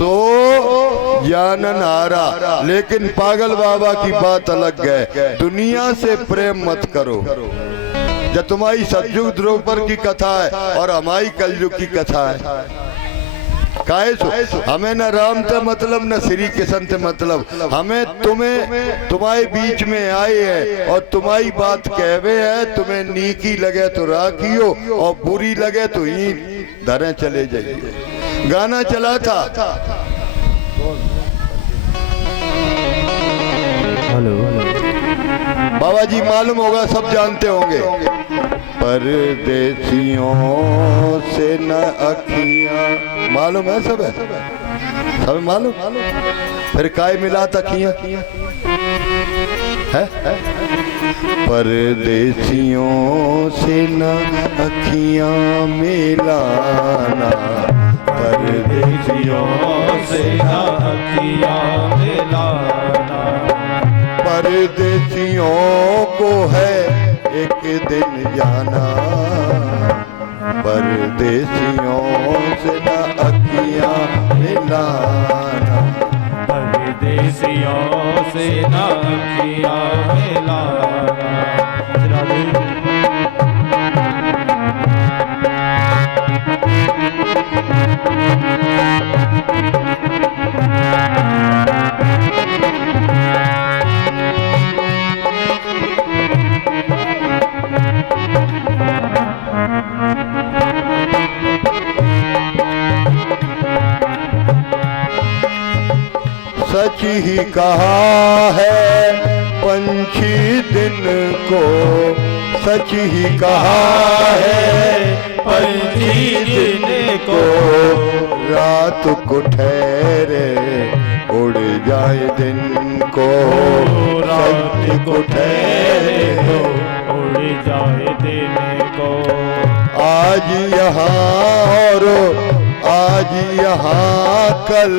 सो जानन हारा। लेकिन पागल बाबा की बात अलग है, दुनिया से प्रेम मत करो। जब तुम्हारी सतयुग द्रौपद की कथा है और हमारी कलयुग की कथा है, काहे सो हमें न राम से मतलब न श्री कृष्ण से मतलब, हमें तुम्हारे बीच में आए हैं और तुम्हारी बात कहवे है। तुम्हें नीकी लगे तो राखियो और बुरी लगे तो ही धरे चले जाइए। गाना चला था, बाबा जी मालूम होगा, सब जानते होंगे। परदेसियों से न अखियां, मालूम है, सब है, सब मालूम। फिर काय मिला तखियां है? परदेसियों से न अखियां मिलाना, परदेसियों से न अखियां मिलाना। परदेसियों को है एक दिन जाना, परदेसियों से न अखियां मिलाना। परदेसियों से न अखियां मिलाना। सच ही कहा है पंछी दिन को, सच ही कहा है पंछी दिन को। रात को ठहरे उड़ जाए दिन को, रात को ठहरे उड़ जाए दिन को। आज यहाँ और आज यहाँ कल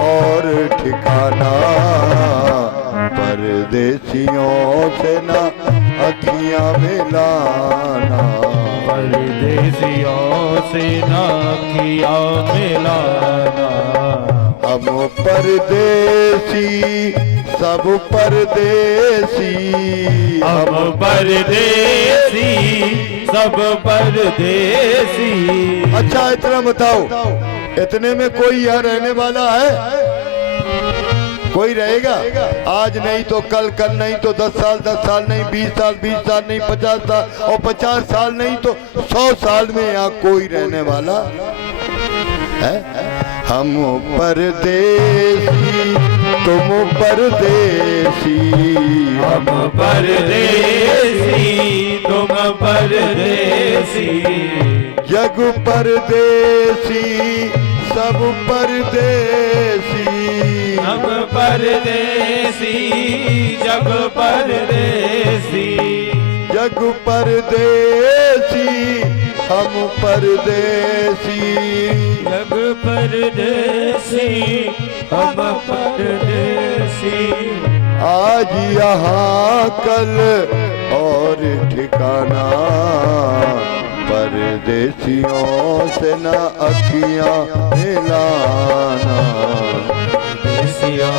और ठिकाना, परदेसियों से न अखियां मिलाना। परदेसियों से न अखियां मिलाना। हम परदेसी सब परदेसी, हम परदेसी सब परदेसी। अच्छा इतना बताओ, इतने में कोई यहाँ रहने वाला है? कोई रहेगा? आज नहीं तो कल, कल नहीं तो 10 साल, 10 साल नहीं 20 साल, 20 साल नहीं 50 साल, और 50 साल नहीं तो 100 साल में यहाँ कोई रहने वाला है? हम परदेसी तुम परदेसी, हम परदेसी तुम परदेसी। जग परदेसी सब परदेसी, हम परदेसी जग परदेसी। जग परदेसी हम परदेसी, जग परदेसी हम परदेसी। आज यहाँ कल और ठिकाना, परदेसियों से न अखियां मिलाना। परदेसियों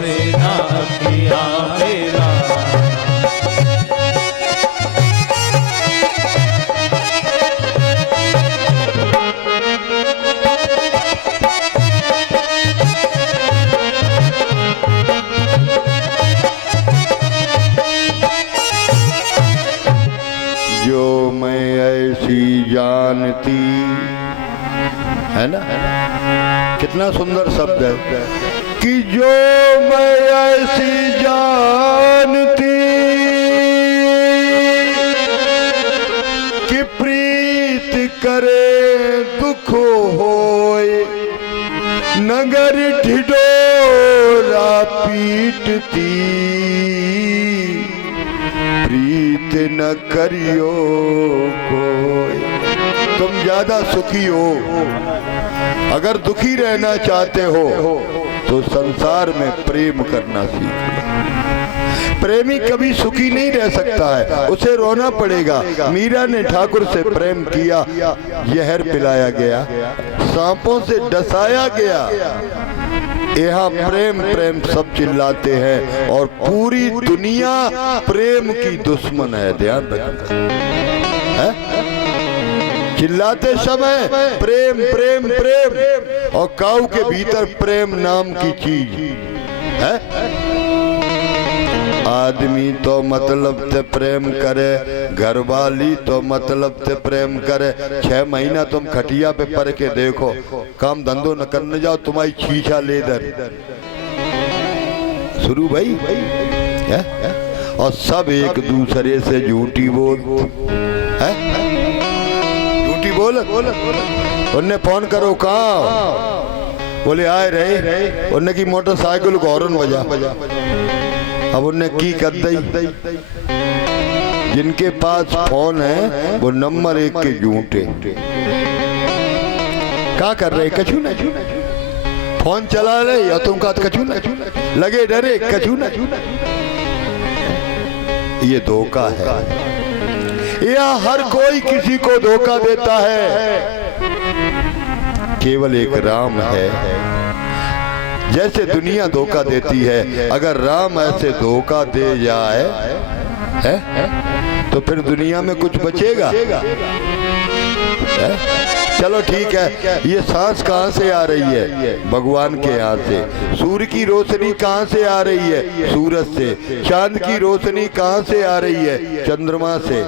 से न अखियां मिलाना। जो मैं ऐसी जानती, है ना, कितना सुंदर शब्द है कि जो मैं ऐसी जानती कि प्रीत करे दुख होए, नगर ढिढोरा पीटती, प्रीत न करियो कोई। तुम ज्यादा सुखी हो, अगर दुखी रहना चाहते हो तो संसार में प्रेम करना सीख लो। प्रेमी कभी सुखी नहीं रह सकता है, उसे रोना पड़ेगा। मीरा ने ठाकुर से प्रेम किया, जहर पिलाया गया, सांपों से डसाया गया। यहाँ प्रेम प्रेम सब चिल्लाते हैं और पूरी दुनिया प्रेम की दुश्मन है, ध्यान रखना। चिल्लाते सब है प्रेम प्रेम प्रेम, और काऊ के भीतर प्रेम नाम की चीज है। आदमी तो मतलब से प्रेम करे, घरवाली तो मतलब से प्रेम करे। 6 महीना तुम खटिया पे पड़ के देखो, काम धंधो न करने जाओ, तुम्हारी छीछा लेदर शुरू भाई है? और सब एक दूसरे से झूठी बोल है, झूठी बोल। उन्हें फोन करो कहाँ, बोले आए रहे, उन्हें की मोटरसाइकिल को हॉर्न बजा। अब उन्हें की कर दी, जिनके पास फोन है वो नंबर 1 के झूठे। क्या कर रहे, कछू न फोन चला रहे, या तुम का कछू न लगे डरे, कछू न। ये धोखा है, या हर कोई किसी को धोखा देता है। केवल एक राम है, जैसे दुनिया धोखा देती है, अगर राम ऐसे धोखा दे जाए है? तो फिर दुनिया में कुछ बचेगा है? चलो ठीक है, ये सांस कहाँ से आ रही है? भगवान के यहाँ से। सूर्य की रोशनी कहाँ से आ रही है? सूरज से। चांद की रोशनी कहाँ से आ रही है? चंद्रमा से।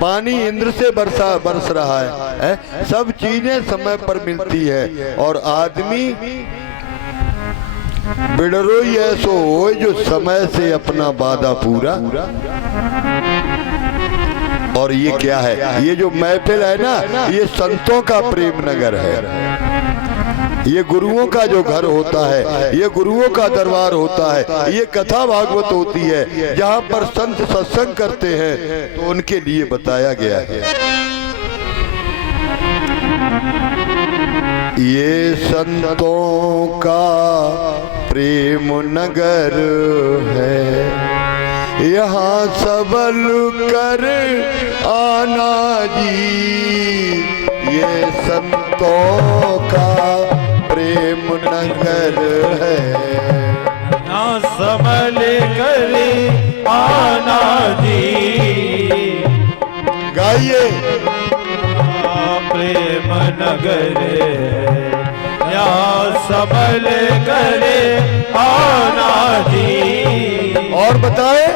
पानी इंद्र से बरस रहा है? सब चीजें समय पर मिलती है, और आदमी बिडरोई ऐसो हो जो समय से अपना वादा पूरा। और ये क्या है? ये जो महफिल है ना, ये संतों का प्रेम नगर है। ये गुरुओं का जो घर होता है, ये गुरुओं का दरबार होता है, ये कथा भागवत होती है। जहाँ पर संत सत्संग करते हैं तो उनके लिए बताया गया है, ये संतों का प्रेम नगर है, यहाँ सबल कर आना जी। ये संतों का प्रेम नगर है, यहाँ सबल कर आना जी। गाइए प्रेम नगर यहाँ सबल करे आना जी। और बताए,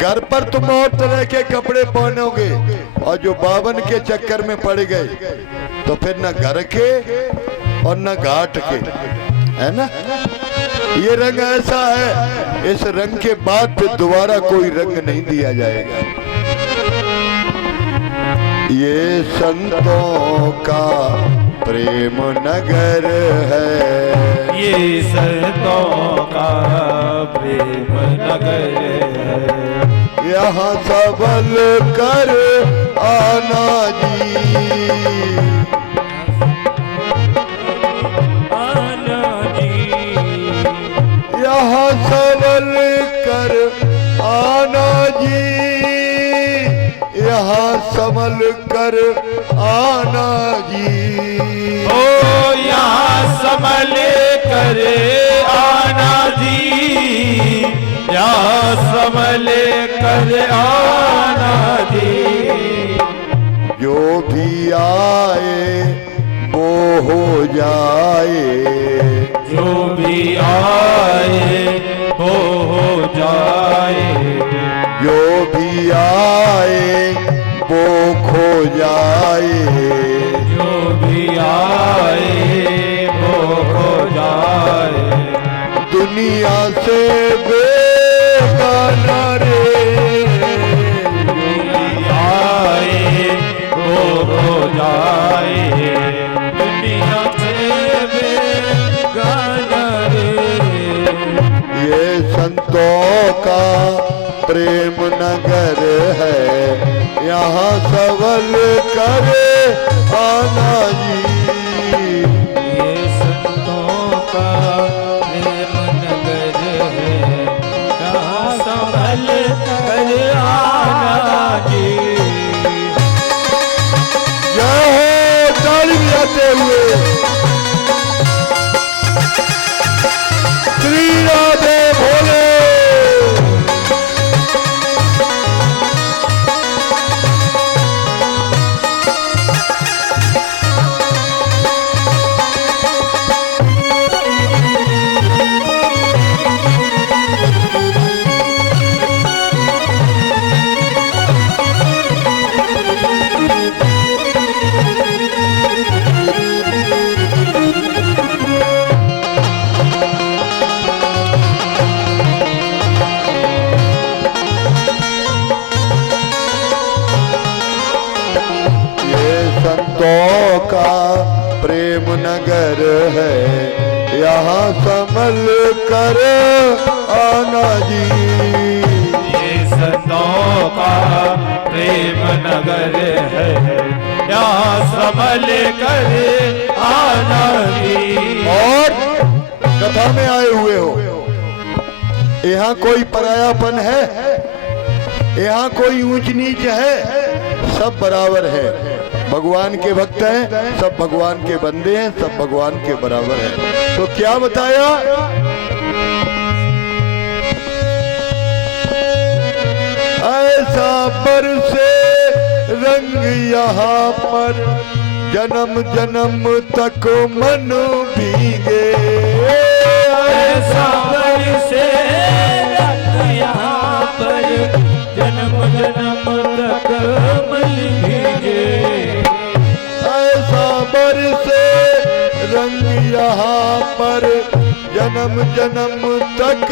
घर पर तुम और तरह के कपड़े पहनोगे, और जो बावन के चक्कर में पड़ गए तो फिर न घर के और न घाट के, है ना? ये रंग ऐसा है, इस रंग के बाद फिर दोबारा कोई रंग नहीं दिया जाएगा। ये संतों का प्रेम नगर है, ये संतों का प्रेम नगर है, यहाँ सबल कर आना जी। आना जी। यहाँ सबल कर आना जी, यहाँ संभल कर आना जी। ओ यहाँ संभल कर आना जी, यहाँ संभल कर आना जी। जो भी आए वो हो जाए, जो भी आए वो हो जाए, जो भी आए वो खो जाए, जो भी आए वो हो जाए। दुनिया से बेगाना रे, जो भी आए वो हो जाए, दुनिया से बेगाना रे। ये संतों का प्रेम नगर है, यहाँ सबल करे आना जी। ये संतों का प्रेम नगर है, यहाँ है, यहाँ संभल कर आना जी। ये संतों का प्रेम नगर है, यहाँ संभल कर आना जी। और कथा में आए हुए हो, यहाँ कोई परायापन है, यहाँ कोई ऊंच नीच है, सब बराबर है। भगवान के भक्त हैं, सब भगवान के बंदे हैं, सब भगवान के बराबर हैं। तो क्या बताया? ऐसा बरसे रंग यहाँ पर, जन्म जन्म तक मन भीगे। ऐसा बरसे रंग यहाँ पर, जन्म जन्म तक मन भीगे। ऐसा बरसे रंग यहाँ पर, जन्म जन्म तक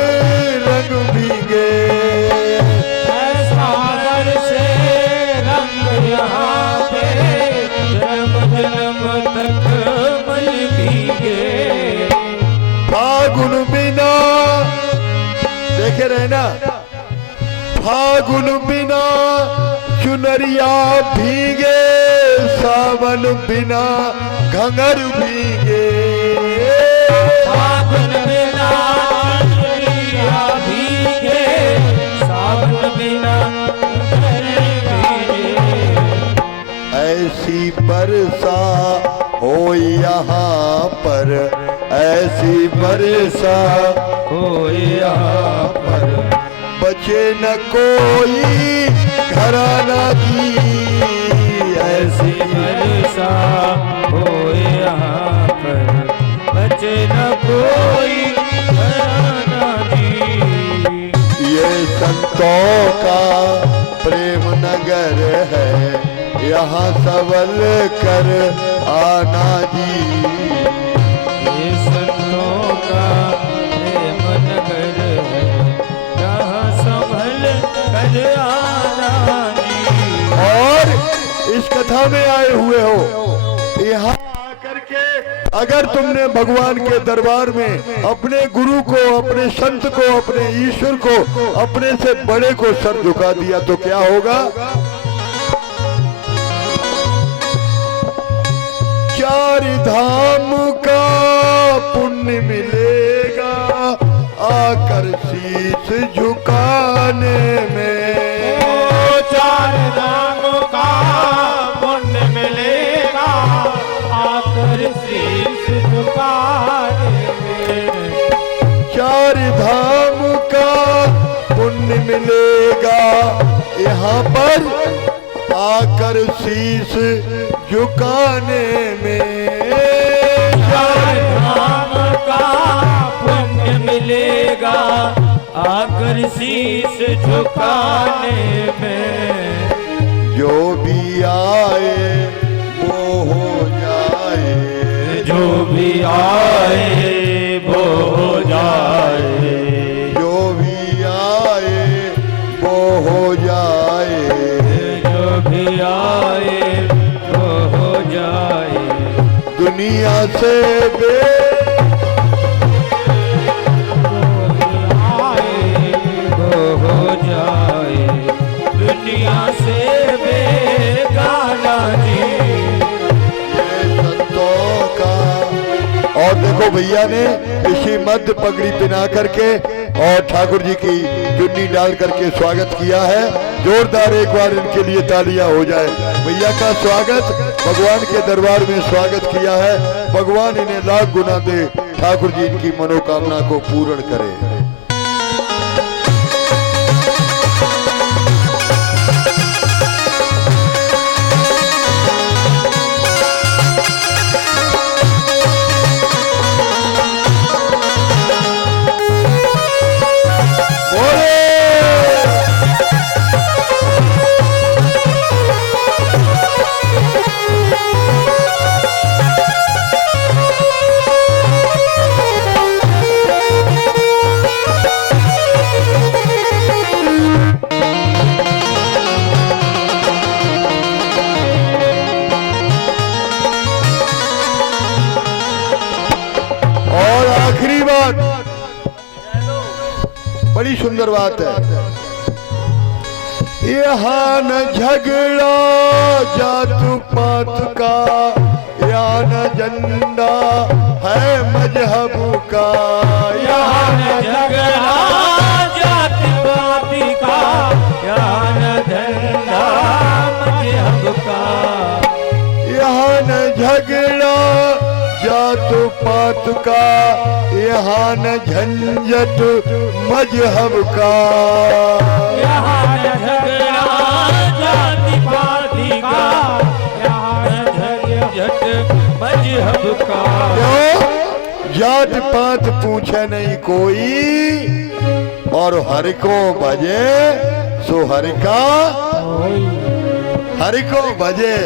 रंग भीगे। ऐसा बरसे रंग यहाँ पे, जन्म जन्म तक मन भीगे। फागुन बिना देखे रहे ना, फागुन बिना चुनरिया भीगे, सावन बिना घंगर भीगे। फागुन बिना चुनरिया भीगे, सावन बिना घंगर भीगे। ऐसी बरसा हो यहाँ पर, ऐसी बरसा हो यहाँ पर, बचे न कोई घराना जी। ऐसी बरसा हो यहाँ पर, बचे न कोई घराना जी। ये संतों का प्रेम नगर है, यहाँ संभल कर आना जी। ये संतों का प्रेम नगर है, यहाँ संभल कर आना जी। और इस कथा में आए हुए हो, यहाँ आकर के अगर तुमने भगवान के दरबार में अपने गुरु को, अपने संत को, अपने ईश्वर को, अपने से बड़े को सर झुका दिया तो क्या होगा? चार धाम का पुण्य मिलेगा आकर शीश झुकाने में। चार धाम का पुण्य मिलेगा आकर शीश झुकाने में। चार धाम का पुण्य मिलेगा यहाँ पर आकर शीश झुकाने में। चार धाम का पुण्य मिलेगा आकर शीश झुकाने में। जो भी आए वो हो जाए, जो भी आए वो हो जाए, जो भी आए वो हो जाए, जो भी आए वो हो जाए। दुनिया से बे आए वो हो जाए, दुनिया से बेगाना जी। ये संतों का। और देखो भैया ने इसी मध्य पगड़ी पहना करके और ठाकुर जी की चुन्नी डाल करके स्वागत किया है। जोरदार एक बार इनके लिए तालियां हो जाए। भैया का स्वागत, भगवान के दरबार में स्वागत किया है। भगवान इन्हें लाख गुना दे, ठाकुर जी इनकी मनोकामना को पूर्ण करे। आखिरी बात बड़ी सुंदर बात है। यहाँ न झगड़ा जात पात का, यहाँ न झंडा है मजहब का। यहाँ न झगड़ा जात पात का, यहाँ न झंडा मजहब का। यहाँ न झगड़ा जात पात का, यहाँ न झंझट मजहब का। यहाँ न झगड़ा जात पात का, यहाँ न झंझट मजहब का। क्यों? जात पात पूछे नहीं कोई, और हर को भजे सो हर का, हर को भजे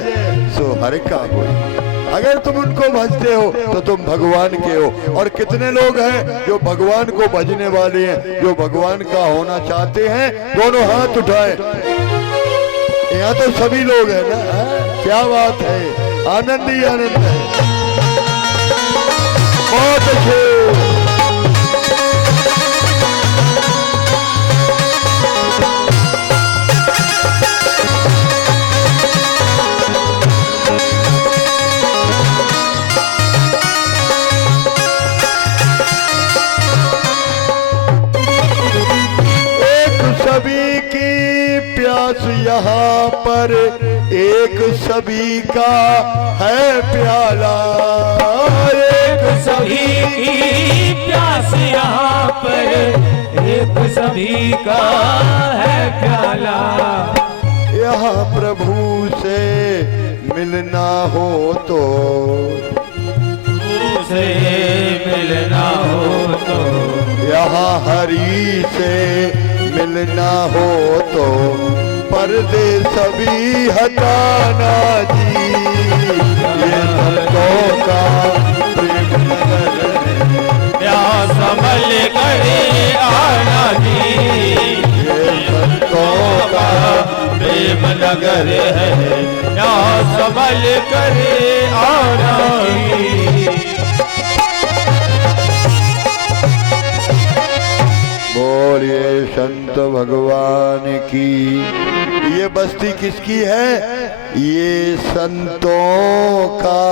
सो हर का कोई। अगर तुम उनको भजते हो तो तुम भगवान के हो। और कितने लोग हैं जो भगवान को भजने वाले हैं, जो भगवान का होना चाहते हैं? दोनों हाथ उठाए। यहाँ तो सभी लोग हैं ना। क्या बात है, आनंद ही आनंद है। बहुत अच्छे। सभी की प्यास यहाँ पर, एक सभी का है प्याला। एक सभी की प्यास यहाँ पर, एक सभी का है प्याला। यहाँ प्रभु से मिलना हो तो, से मिलना हो तो, यहाँ हरि से मिलना हो तो, पर्दे सभी हटाना जी। ये संतों का प्रेम नगर है, प्यास संभल करे आना जी। ये संतों का प्रेम नगर है, प्यास संभल करे आना जी। बोलिए संत भगवान की। ये बस्ती किसकी है? ये संतों का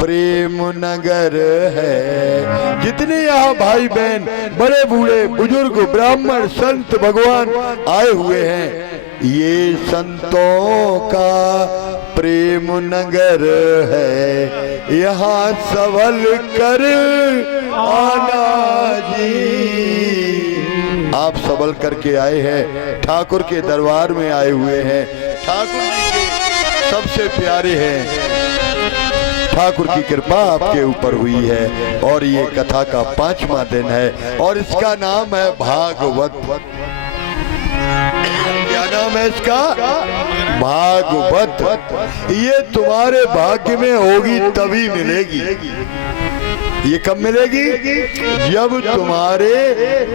प्रेम नगर है। जितने यहाँ भाई बहन, बड़े बूढ़े बुजुर्ग, ब्राह्मण, संत, भगवान आए हुए हैं, ये संतों का प्रेम नगर है। यहाँ संभल कर आना जी। आप सबल करके आए हैं, ठाकुर के दरबार में आए हुए हैं। ठाकुर जी के सबसे प्यारे हैं। ठाकुर की कृपा आपके ऊपर हुई है और ये कथा का 5वां दिन है और इसका नाम है भागवत। क्या नाम है इसका? भागवत। ये तुम्हारे भाग्य में होगी तभी मिलेगी। ये कब मिलेगी? जब तुम्हारे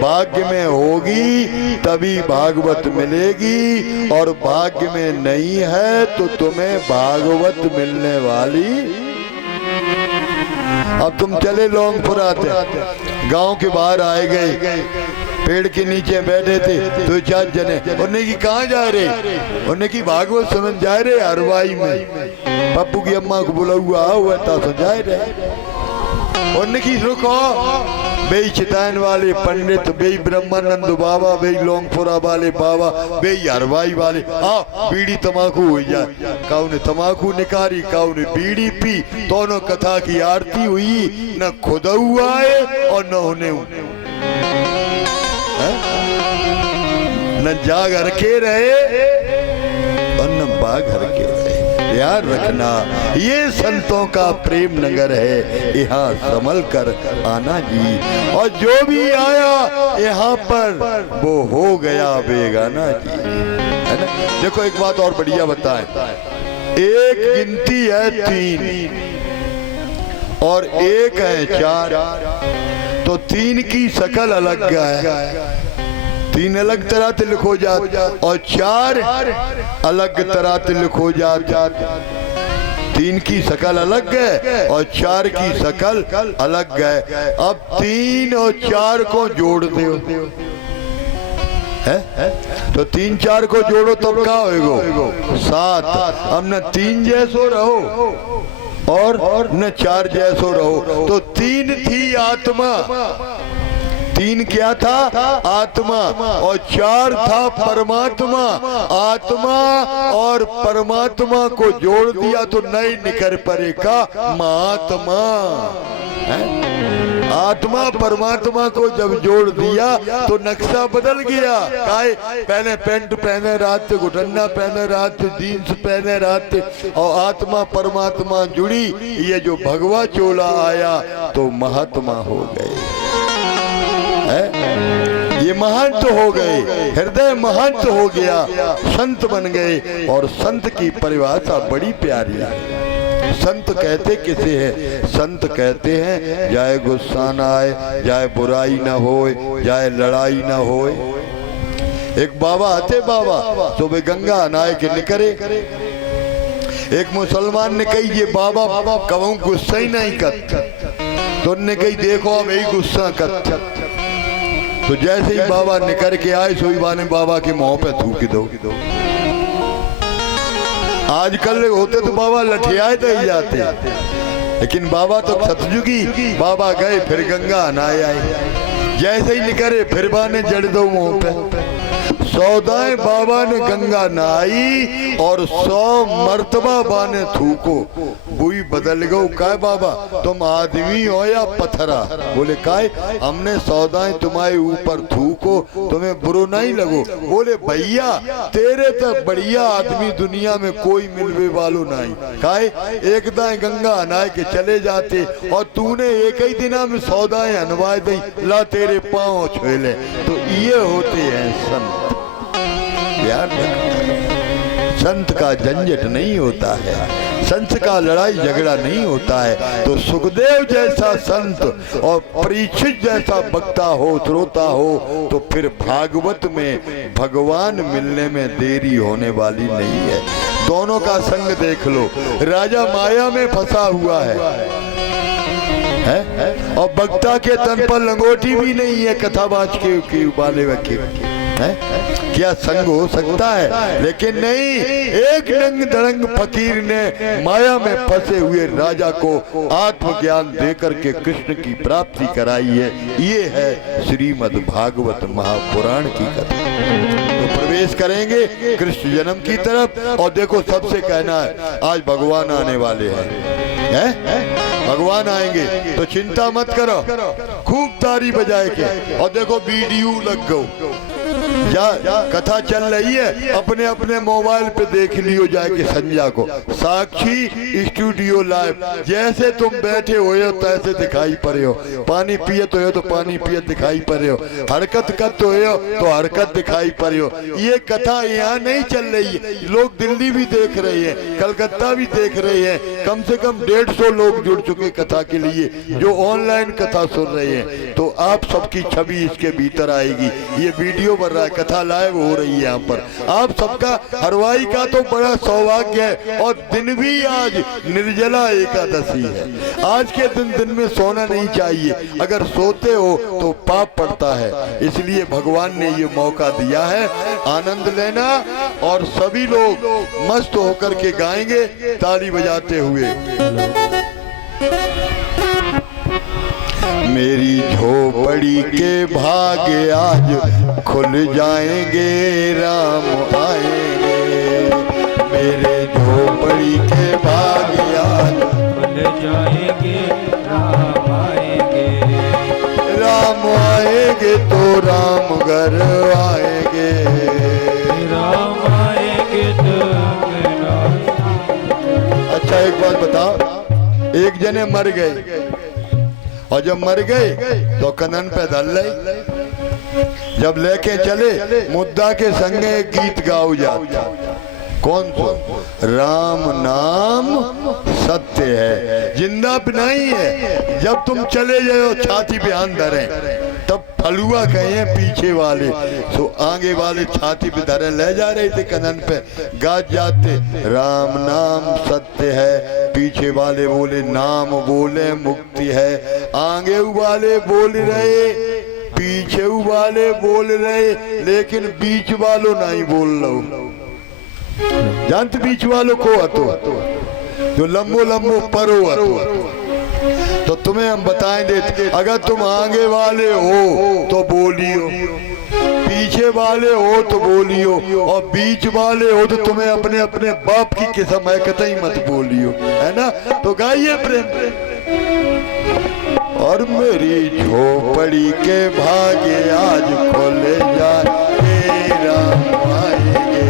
भाग्य में होगी तभी भागवत मिलेगी, और भाग्य में नहीं है तो तुम्हें भागवत मिलने वाली। अब तुम चले लौंगपुर आते, गांव के बाहर आए गए, पेड़ के नीचे बैठे थे 2-4 जने। उन्हें की कहाँ जा रहे? उन्हें की भागवत समझ जा रहे अरवाई में। पप्पू की अम्मा को बुला हुआ था समझाए रहे। उन्हें की रुको, बेई चितान वाले पंडित, बेई ब्रह्मानंद बाबा, बेई लौंगपुरा वाले बाबा, बेई हरवाई वाले आ बीड़ी तमाकू हुई जाए। काऊ ने तमाकू निकारी, काऊ ने बीड़ी पी। दोनों कथा की आरती हुई, न खुदा हुआ है और न उन्हें न जाग रखे रहे और न बाग रखे रहे। याद रखना, ये संतों का प्रेम नगर है, यहाँ संभल कर आना जी। और जो भी आया यहाँ पर वो हो गया बेगाना जी, है ना। देखो एक बात और बढ़िया बताएं, एक गिनती है 3 और एक है 4, तो 3 की शकल अलग है। 3 अलग तरह से लिखो जात और 4 अलग तरह से लिखो जात। तीन की शकल अलग है और चार की शकल अलग है। अब तीन और चार को जोड़ दो है? तो तीन चार को जोड़ो तब क्या होएगा? 7। अब न तीन जैसो रहो और न चार जैसो रहो। तो तीन थी आत्मा, तीन क्या था? आत्मा, और चार था परमात्मा। आत्मा और परमात्मा को जोड़ दिया तो नहीं निकल पड़ेगा महात्मा है? आत्मा परमात्मा को जब जोड़ दिया तो नक्शा बदल गया। काहे? पहले पैंट पहने रात, घुटन्ना पहने रात, जीन्स पहने रात, और आत्मा परमात्मा जुड़ी, ये जो भगवा चोला आया तो महात्मा हो गए। ये महंत हो गए, हृदय महंत हो गया, संत बन गए। और संत की परिभाषा बड़ी प्यारी है। संत कहते किसे है? संत कहते हैं जाए गुस्सा ना आए, जाए बुराई ना होए, जाए लड़ाई ना होए। एक बाबा आते, बाबा सुबह गंगा नहाए के निकले। एक मुसलमान ने कही ये बाबा कबू गुस्सा ही नहीं करता, तो उनने कही देखो अब यही गुस्सा करता। तो जैसे ही बाबा निकल के आए सोई बाने बाबा के मुंह पे थूक दो। आजकल होते तो बाबा लठियाए दे जाते, लेकिन बाबा तो सतयुगी। बाबा गए फिर गंगा नहाए आए, जैसे ही निकले फिर बाने जड़ दो मुंह पे। 100 बाबा ने गंगा नहाई और 100 मर्तबा बाने थूको, बुई बदल गो। काय बाबा तुम आदमी हो या पत्थरा? बोले काय हमने 100 तुम्हारे ऊपर थूको, तुम्हें बुरो नहीं लगो? बोले भैया तेरे तो बढ़िया आदमी दुनिया में कोई मिलवे वालो नहीं। काय एक दाएं गंगा नहाए के चले जाते और तूने एक ही दिना में 100 हनवाए दी, ला तेरे पाँव छोले। तो ये होते हैं संत। यार संत का झंझट नहीं होता है, संत का लड़ाई झगड़ा नहीं होता है। तो सुखदेव जैसा संत और परीक्षित जैसा वक्ता हो, श्रोता हो, तो फिर भागवत में भगवान मिलने में देरी होने वाली नहीं है। दोनों का संग देख लो। राजा माया में फंसा हुआ है? और वक्ता के तन पर लंगोटी भी नहीं है कथावाच के वाले है? क्या संग हो सकता है? लेकिन नहीं, एक नंग दरंग फकीर ने माया में फंसे हुए राजा को आत्मज्ञान देकर के कृष्ण की प्राप्ति कराई है। ये है श्रीमद् भागवत महापुराण की कथा। तो प्रवेश करेंगे कृष्ण जन्म की तरफ। और देखो सबसे कहना है आज भगवान आने वाले हैं, भगवान आएंगे तो चिंता मत करो, खूब तारी बजाए के। और देखो वीडियो लग गो, कथा चल रही है, अपने अपने मोबाइल पे देख लियो जाके संध्या को। साक्षी स्टूडियो लाइव, जैसे तुम बैठे हो तैसे दिखाई पड़े हो। पानी पियत हो तो पानी पियत दिखाई पड़े हो, हरकत करते हो तो हरकत दिखाई पड़े हो। ये कथा यहाँ नहीं चल रही है, लोग दिल्ली भी देख रहे हैं, कलकत्ता भी देख रहे हैं। कम से कम 150 लोग जुड़ चुके कथा के लिए, जो ऑनलाइन कथा सुन रहे हैं। तो आप सबकी छवि इसके भीतर आएगी। ये वीडियो बन रहा है, कथा लाइव हो रही है यहाँ पर। आप सबका हरवाई का तो बड़ा सौभाग्य है। और दिन भी आज निर्जला एकादशी है। आज के दिन में सोना नहीं चाहिए, अगर सोते हो तो पाप पड़ता है। इसलिए भगवान ने ये मौका दिया है, आनंद लेना। और सभी लोग मस्त होकर के गाएंगे ताली बजाते हुए। मेरी झोपड़ी के भाग्य आज खुल जाएंगे, राम आएंगे। मेरे झोपड़ी के भाग्य आज खुल जाएंगे, राम आएंगे। राम आएंगे तो राम घर आएंगे, राम आएंगे तो अच्छा एक बात बताओ, एक जने मर गए और जब मर गए तो कनन पे धल रही, जब लेके चले मुद्दा के संगे गीत गाओ जाता। कौन सा? राम नाम सत्य है, जिंदा नहीं है। जब तुम चले जाओ छाती पे हाथ धरे तब फलुआ कहे पीछे वाले, सो आगे वाले छाती पे धरे ले जा रहे थे कनन पे, गाज जाते राम नाम सत्य है, पीछे वाले बोले नाम बोले मुक्ति है। आगे वाले बोल रहे, पीछे वाले बोल रहे, लेकिन बीच वालों नहीं बोल लो। जानते बीच वालों को हतो, जो लंबो लंबो परो हतो। तो तुम्हें हम बताएं देते, अगर तुम आगे वाले हो तो बोलियो, पीछे वाले हो तो बोलियो, और बीच वाले हो तो तुम्हें अपने अपने बाप की कसम है कतई मत बोलियो, है ना। तो गाइए प्रेम। और मेरी झोपड़ी के भागे आज खोले जाए राम आएंगे,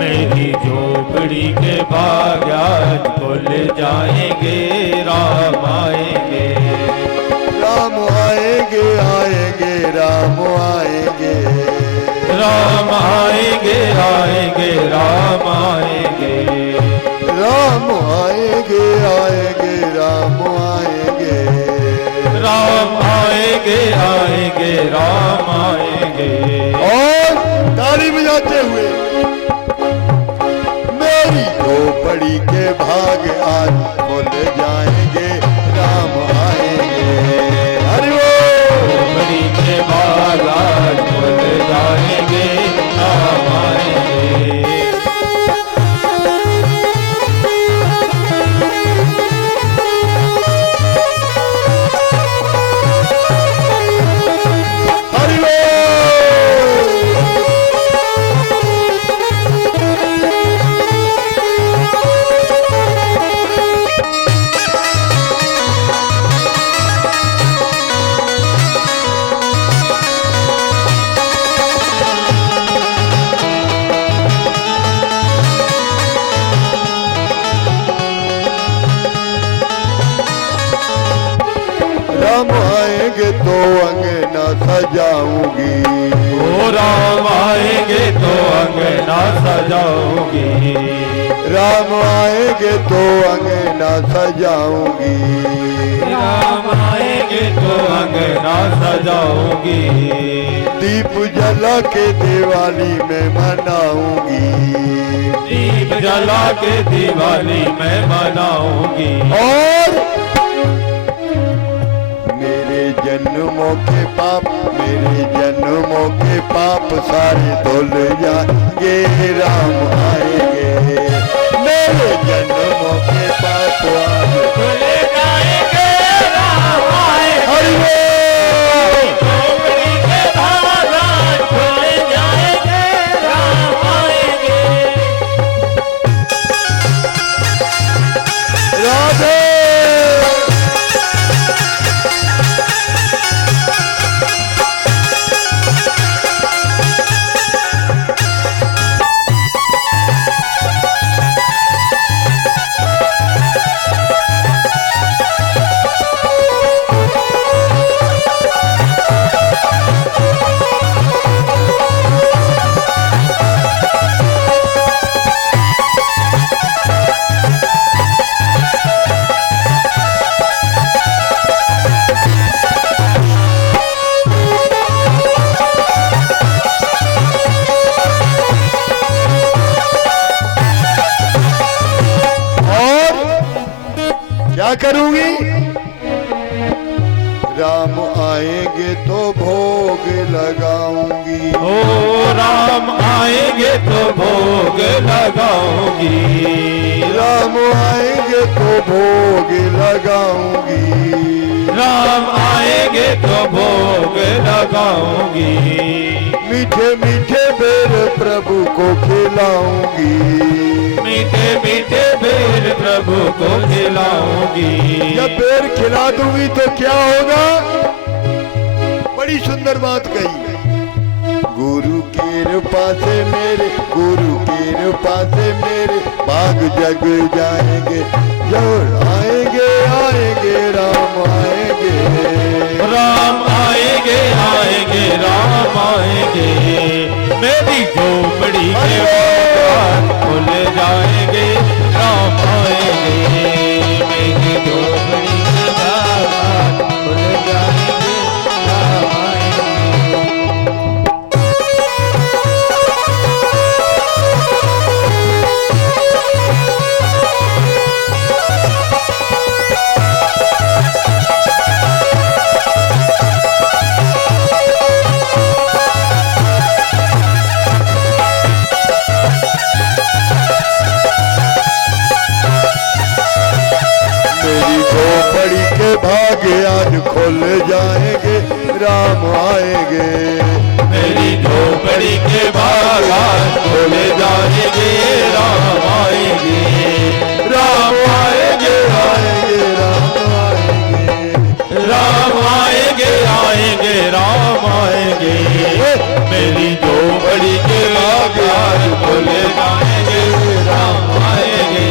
मेरी झोपड़ी के भाग आज खुल जाएंगे, राम आएंगे। राम आएंगे आएंगे राम आएंगे, राम आएंगे आएंगे राम आएंगे, राम आएंगे आएंगे राम आएंगे, राम आएंगे आएंगे राम आएंगे। और ताली बजाते हुए मेरी झोपड़ी के भाग आज खुल जाएंगे, राम आएंगे। हरि बोल। झोपड़ी के भाग आज खुल जाएंगे, राम आएंगे। हरि बोल। राम आएंगे तो अंगना सजाऊंगी, ओ राम आएंगे तो अंगना सजाऊंगी, राम आएंगे तो अंगना सजाऊंगी, राम आएंगे तो अंगना सजाऊंगी, दीप जला के दिवाली में मनाऊंगी, दीप जला के दिवाली में मनाऊंगी। और मेरे जन्मों के पाप, मेरे जन्मों के पाप सारे धुल जाएंगे, राम आएंगे। मेरे जन्मों के पाप आज खुल जाएंगे, राम आएंगे। हरि बोल। झोपड़ी के भाग आज खुल जाएंगे, राम आएंगे। राधे। क्या करूंगी? राम आएंगे तो भोग लगाऊंगी, ओ राम आएंगे तो भोग लगाऊंगी, राम आएंगे तो भोग लगाऊंगी, राम आएंगे तो भोग लगाऊंगी, मीठे मीठे बेर प्रभु को खिलाऊंगी, मीठे मीठे बेर प्रभु को खिलाऊंगी। जब बेर खिला दूंगी तो क्या होगा? बड़ी सुंदर बात कही। गुरु की कृपा से मेरे, गुरु की कृपा से मेरे भाग जग जाएंगे, जब आएंगे आएंगे राम आएंगे, राम आएंगे आएंगे राम आएंगे, मेरी झोपड़ी के बाग खुल जाएंगे, राम आएंगे, मेरी झोपड़ी के बाग खुल जाएंगे, राम खुल जाएंगे, राम आएंगे। मेरी झोपड़ी के बागान खुल जाएंगे, राम आएंगे, राम आएंगे, आएंगे राम आएंगे, राम आएंगे, आएंगे राम आएंगे। मेरी झोपड़ी के बागान खुल जाएंगे, राम आएंगे,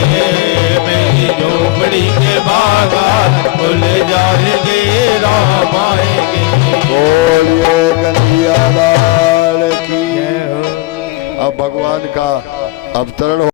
मेरी झोपड़ी के बागान खुल जाएंगे, राम आएंगे। बोलिए कन्हैया लाल की। अब भगवान का अवतरण